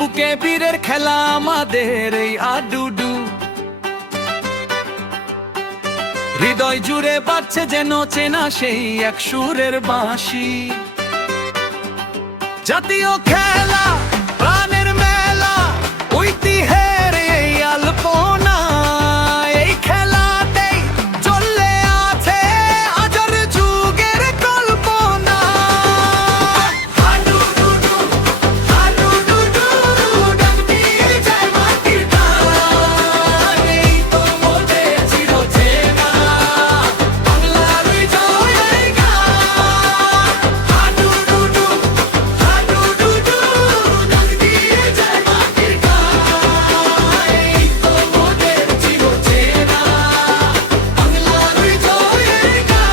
বুকে বীরের খেলা আমাদের এই আডুডু, হৃদয় জুড়ে বাজছে যেন চেনা সেই এক সুরের বাঁশি। জাতীয় খেলা, প্রাণের মেলা, ঐতিহ্যের এই আলপনা, এই খেলাতেই চলে আছে আজর যুগের কল্পনা। হাডুডুডু, হাডুডুডু, ডাক দিয়ে যায় মাটির টান, এই তো মোদের চিরচেনা বাংলার জয়ের গান। হাডুডুডু, হাডুডুডু, ডাক দিয়ে যায় মাটির টান, এই তো মোদের চিরচেনা বাংলার জয়ের গান।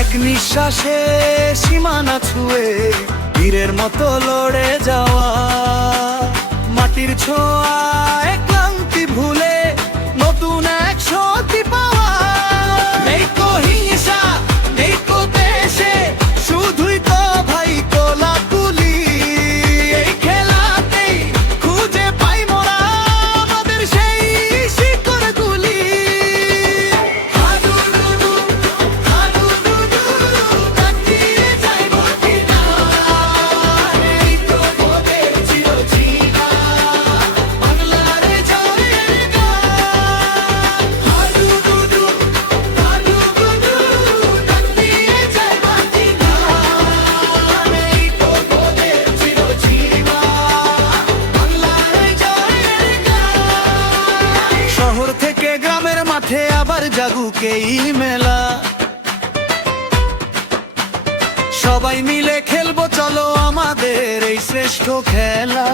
এক নিঃশ্বাসে সীমানা ছুঁয়ে বীরের মতো লড়ে যাওয়া, মাটির ছোঁয়ায় ক্লান্তি ভুলে নতুন এক শক্তি পাওয়া। নেই তো হিংসা, নেই তো দেশে, শুধুই তো ভাই কোলাকুলি। এই খেলাতেই খুঁজে পাই মোরা আমাদের সেই শিকড়গুলি। হাডুডুডু, হাডুডুডু, ডাক দিয়ে যায় মাটির টান, এই তো মোদের চিরচেনা বাংলার জয়ের গান। হাডুডুডু, হাডুডুডু, ডাক দিয়ে যায় মাটির টান, এই তো মোদের চিরচেনা বাংলার জয়ের গান। শহর থেকে গ্রামের মাঠে আবার জাগুক এই মেলা, সবাই মিলে খেলবো চলো আমাদের এই শ্রেষ্ঠ খেলা।